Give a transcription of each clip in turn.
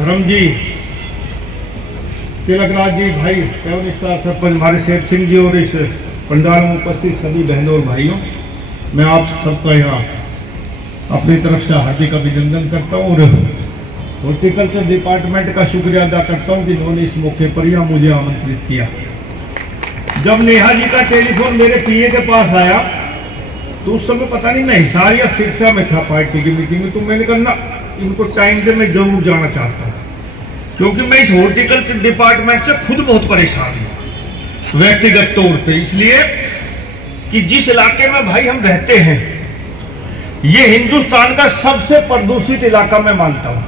धर्म जी, तिलकराज जी, भाई seven star sarpanch हमारे शेर सिंह जी और इस पंडाल में उपस्थित सभी बहनों और भाइयों, मैं आप सबका यहाँ अपनी तरफ से हार्दिक अभिनंदन करता हूँ और हॉर्टिकल्चर डिपार्टमेंट का शुक्रिया अदा करता हूँ कि इन्होंने इस मौके पर यहाँ मुझे आमंत्रित किया। जब नेहा जी का टेलीफोन मेरे पीए के पास आया तो उस समय पता नहीं मैं हिसार या सिरसा में था पार्टी की मीटिंग में, तो मैंने कहा ना इनको टाइम से मैं जरूर जाना चाहता हूँ, क्योंकि मैं इस हॉर्टिकल्चर डिपार्टमेंट से खुद बहुत परेशान हूँ व्यक्तिगत तौर पे, इसलिए कि जिस इलाके में भाई हम रहते हैं ये हिंदुस्तान का सबसे प्रदूषित इलाका मैं मानता हूं।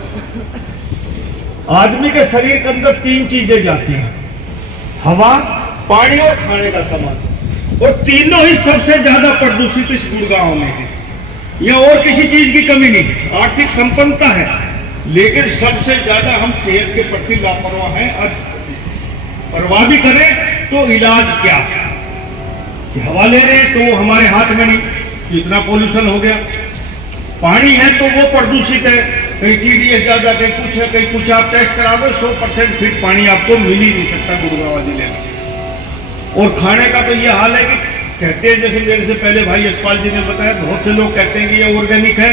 आदमी के शरीर के अंदर 3 चीजें जाती हैं, हवा, पानी और खाने का सामान, और तीनों ही सबसे ज्यादा प्रदूषित इस गुड़गांव में है। यह और किसी चीज की कमी नहीं, आर्थिक संपन्नता है, लेकिन सबसे ज्यादा हम सेहत के प्रति लापरवाह हैं। और परवाह भी करें तो इलाज क्या, हवा ले रहे हैं तो वो हमारे हाथ में नहीं, इतना पोल्यूशन हो गया। पानी है तो वो प्रदूषित है, कहीं टीडीएस ज्यादा, कहीं कुछ है, कहीं कुछ। आप टेस्ट कराओगे 100% फिट पानी आपको मिल ही नहीं सकता गुड़गांव जिले में। और खाने का तो ये हाल है कि कहते हैं, जैसे मेरे से पहले भाई यशपाल जी ने बताया, बहुत से लोग कहते हैं कि ये ऑर्गेनिक है,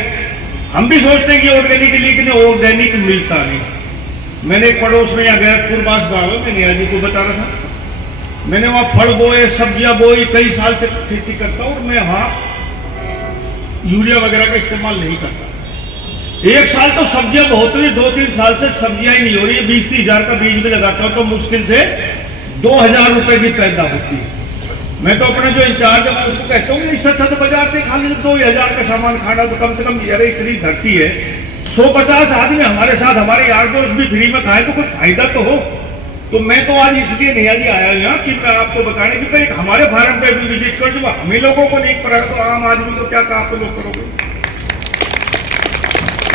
हम भी सोचते हैं कि ऑर्गेनिक, लेकिन ऑर्गेनिक मिलता नहीं। मैंने एक पड़ोस में यहाँ गैरतपुर बास गाँव है, मैं नेहा जी को बता रहा था, मैंने वहां फल बोए, सब्जियां बोई, कई साल से खेती करता हूं और मैं वहां यूरिया वगैरह का इस्तेमाल नहीं करता। एक साल तो सब्जियां बहुत हुई, 2-3 साल से सब्जियां ही नहीं हो रही। 20-30 हजार का बीज भी लगाता हूं तो मुश्किल से 2000 रुपए की पैदा होती है। मैं तो अपने जो इंचार्ज है उसको कहता हूँ इससे अच्छा तो बाजार से खाली 2000 का सामान खाना, तो कम से कम यार इतनी धरती है, 150 आदमी हमारे साथ, हमारे यार दोस्त भी फ्री में खाए तो कुछ फायदा तो हो। तो मैं तो आज इसलिए नेहा जी आया यहाँ कि मैं आपको बताने की भाई हमारे फार्म पे भी विजिट कर, जब हमें लोगों को नहीं पड़ा तो आम आदमी को क्या आप लोग करोगे।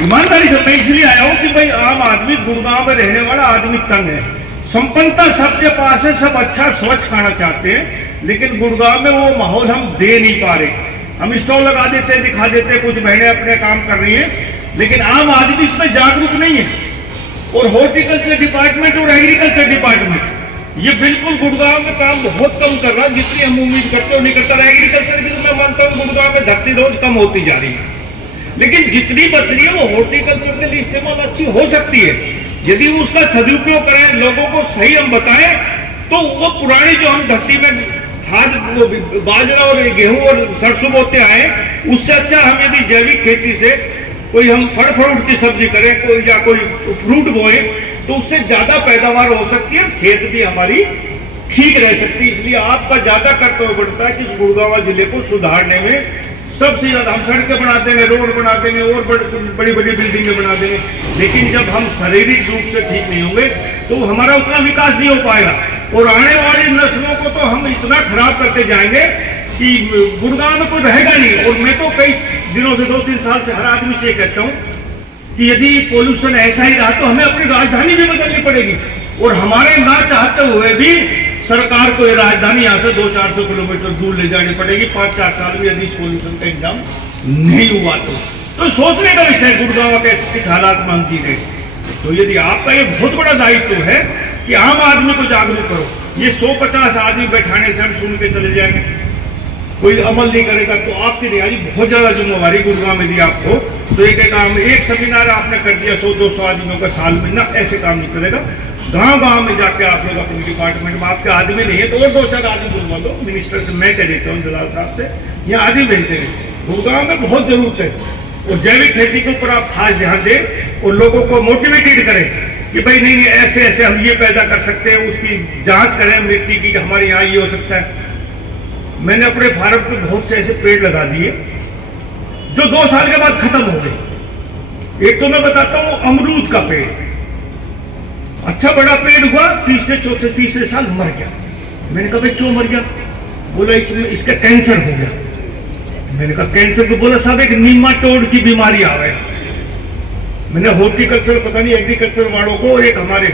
ईमानदारी से मैं इसलिए आया हूँ कि भाई आम आदमी, गुड़गांव में रहने वाला आदमी तंग है। संपन्नता सबके पास है, सब अच्छा स्वच्छ खाना चाहते हैं, लेकिन गुड़गांव में वो माहौल हम दे नहीं पा रहे। हम स्टॉल लगा देते, दिखा देते, कुछ बहनें अपने काम कर रही हैं, लेकिन आम आदमी इसमें जागरूक नहीं है। और हॉर्टिकल्चर डिपार्टमेंट और एग्रीकल्चर डिपार्टमेंट ये बिल्कुल गुड़गांव में काम बहुत कम कर रहा है, जितनी हम उम्मीद करते हो नहीं करता। एग्रीकल्चर की तो मैं मानता हूँ गुड़गांव में धरती रोज कम होती जा रही है, लेकिन जितनी बच रही है वो हॉर्टिकल्चर के लिए इस्तेमाल अच्छी हो सकती है यदि उसका सदुपयोग करें, लोगों को सही हम बताएं। तो वो पुरानी जो हम धरती में खाद, बाजरा और गेहूं और सरसों बोते आए, उससे अच्छा हम यदि जैविक खेती से कोई हम फल फ्रूट की सब्जी करें, कोई या कोई फ्रूट बोए, तो उससे ज्यादा पैदावार हो सकती है, सेहत भी हमारी ठीक रह सकती है। इसलिए आपका ज्यादा कर्तव्य बढ़ता है कि इस गुड़गांव जिले को सुधारने में। सबसे ज्यादा हम सड़कें बना देंगे, रोड बना देंगे और बड़ी बड़ी बिल्डिंगें बना देंगे, लेकिन जब हम शारीरिक रूप से ठीक नहीं होंगे तो हमारा उतना विकास नहीं हो पाएगा। और आने वाली नस्लों को तो हम इतना खराब करते जाएंगे कि गुड़गांव में कोई रहेगा नहीं। और मैं तो कई दिनों से, 2-3 साल से हर आदमी से कहता हूं कि यदि पोल्यूशन ऐसा ही रहा तो हमें अपनी राजधानी भी बदलनी पड़ेगी, और हमारे ना चाहते हुए भी सरकार को ये राजधानी यहाँ से 200-400 किलोमीटर दूर ले जानी पड़ेगी 5-4 साल में, यदि इस पोल्यूशन का इंतजाम नहीं हुआ तो सोचने का विषय गुड़गांव के किस हालात में हम जी रहे। तो यदि आपका ये बहुत बड़ा दायित्व है कि आम आदमी को जागरूक करो, ये 150 आदमी बैठाने से हम सुन के चले जाएंगे, कोई अमल नहीं करेगा, तो आपकी रियाजी बहुत ज्यादा जिम्मेवारी गुड़गांव में दी आपको। तो एक काम, एक सेमिनार आपने कर दिया 100-200 आदमियों का साल में, ना ऐसे काम नहीं चलेगा। गांव-गांव में जाके आप लोग अपने डिपार्टमेंट में, आपके आदमी नहीं है तो और 2-4 आदमी बुलवा लो, मिनिस्टर से मैं कह देता हूँ, जलाल साहब से, यहाँ आदमी भेजते हैं। गुड़गांव में बहुत जरूरत है, और जैविक खेती के ऊपर आप खास ध्यान दें और लोगों को मोटिवेटेड करें कि भाई नहीं ऐसे ऐसे हम ये पैदा कर सकते हैं, उसकी जांच करें मिट्टी की, हमारे यहाँ ये हो सकता है। मैंने अपने फार्म पे बहुत से ऐसे पेड़ लगा दिए जो 2 साल के बाद खत्म हो गए। एक तो मैं बताता हूं अमरूद का पेड़, अच्छा बड़ा पेड़ हुआ, तीसरे साल मर गया। मैंने कहा भाई क्यों मर गया? बोला इसमें इसका कैंसर हो गया। मैंने कहा कैंसर? तो बोला साहब एक नीमाटोड की बीमारी आ गई। मैंने हॉर्टिकल्चर, पता नहीं एग्रीकल्चर वालों को, और एक हमारे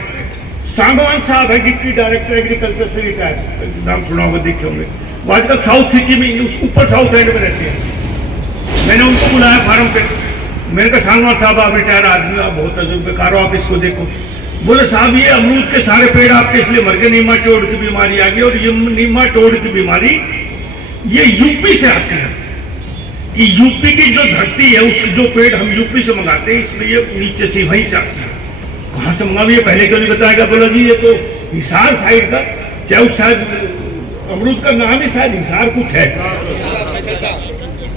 सांगवान साहब है डिप्टी डायरेक्टर एग्रीकल्चर से रिटायर, नाम सुना होगा, देखे होंगे, वो आजकल साउथ सिटी में ऊपर साउथ एंड में रहते हैं। मैंने उनको बुलाया फार्म पे, मैंने कहा सालमान साहब आप रिटायर आदमी, आप बहुत तजुर्बेकार हो, आप इसको देखो। बोले साहब ये अमरूद के सारे पेड़ आपके इसलिए मर गए, नीमाटोड की बीमारी आ गई। और ये नीमाटोड की बीमारी ये यूपी से आती है, कि यूपी की जो धरती है उस जो पेड़ हम यूपी से मंगाते हैं, इसलिए ये नीचे से वहीं से आती है। कहाँ से मंगा, ये पहले क्यों नहीं बताएगा? बोला जी ये तो हिसार साइड का, चाहे उस शायद अमरूद का नाम ही शायद हिसार कुछ है,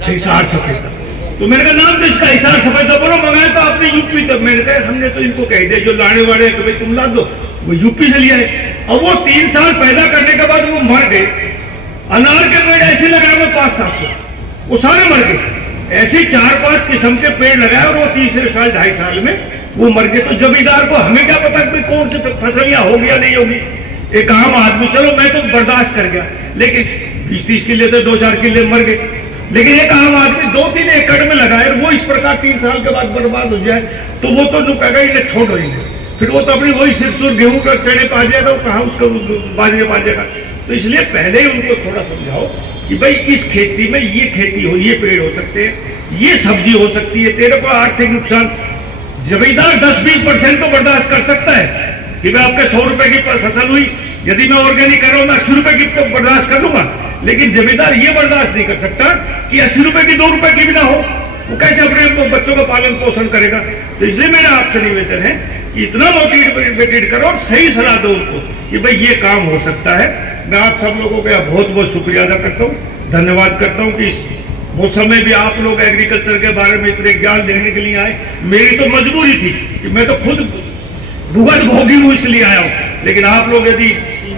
हिसार सफेदा। तो मैंने कहा नाम तो इसका हिसार सफेदा, बोलो मंगाया तो आपने यूपी तक। मैंने कहा हमने तो इनको कह दिया जो लाने वाले हैं, तो भाई तुम ला दो, वो यूपी से लिया है। और वो 3 साल पैदा करने के बाद वो मर गए। अनार के पेड़ ऐसे लगाए मैं 5-7 को, वो सारे मर गए। ऐसे 4-5 किस्म के पेड़ लगाए और वो तीसरे साल 2.5 साल में वो मर गए। तो जमींदार को हमें क्या पता कि कौन सी फसल यहाँ होगी या नहीं होगी। एक आम आदमी चलो मैं तो बर्दाश्त कर गया, लेकिन 20-30 किले थे, 2-4 किले मर गए। लेकिन एक आम आदमी 2-3 एकड़ में लगाए वो इस प्रकार 3 साल के बाद बर्बाद हो जाए, तो वो तो जो कहेगा इन्हें छोड़ देंगे, फिर वो तो अपनी वही सिरसुर गेहूं का चने पा जाएगा, कहा उसको बाजरे पा जाएगा। तो इसलिए पहले ही उनको थोड़ा समझाओ कि भाई इस खेती में ये खेती हो, ये पेड़ हो सकते हैं, ये सब्जी हो सकती है, तेरे को आर्थिक नुकसान जमींदार 10-20% तो बर्दाश्त कर सकता है कि मैं आपके 100 रुपए की फसल हुई, यदि मैं ऑर्गेनिक कर रहा हूं मैं 80 रुपए की तो बर्दाश्त कर लूंगा। लेकिन जमींदार ये बर्दाश्त नहीं कर सकता कि 80 रुपए की 2 रुपए की भी ना हो, वो कैसे अपने बच्चों का पालन पोषण करेगा। तो इसलिए मेरा आपसे निवेदन है कि इतना मोटिवेटेड करो और सही सलाह दो उनको कि भाई ये काम हो सकता है। मैं आप सब लोगों का बहुत बहुत शुक्रिया अदा करता हूँ, धन्यवाद करता हूँ कि इस मौसम में भी आप लोग एग्रीकल्चर के बारे में इतने ज्ञान देने के लिए आए। मेरी तो मजबूरी थी कि मैं तो खुद भुगत भोगी हूँ इसलिए आया हूँ, लेकिन आप लोग यदि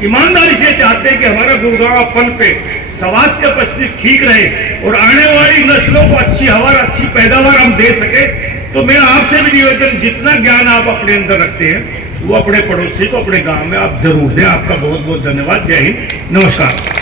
ईमानदारी से चाहते हैं कि हमारा गुड़गांव अपन पे स्वास्थ्य के प्रति ठीक रहे और आने वाली नस्लों को अच्छी हवा, अच्छी पैदावार हम दे सके, तो मेरा आपसे भी निवेदन जितना ज्ञान आप अपने अंदर रखते हैं वो अपने पड़ोसी को, अपने गांव में आप जरूर दें। आपका बहुत बहुत धन्यवाद। जय हिंद, नमस्कार।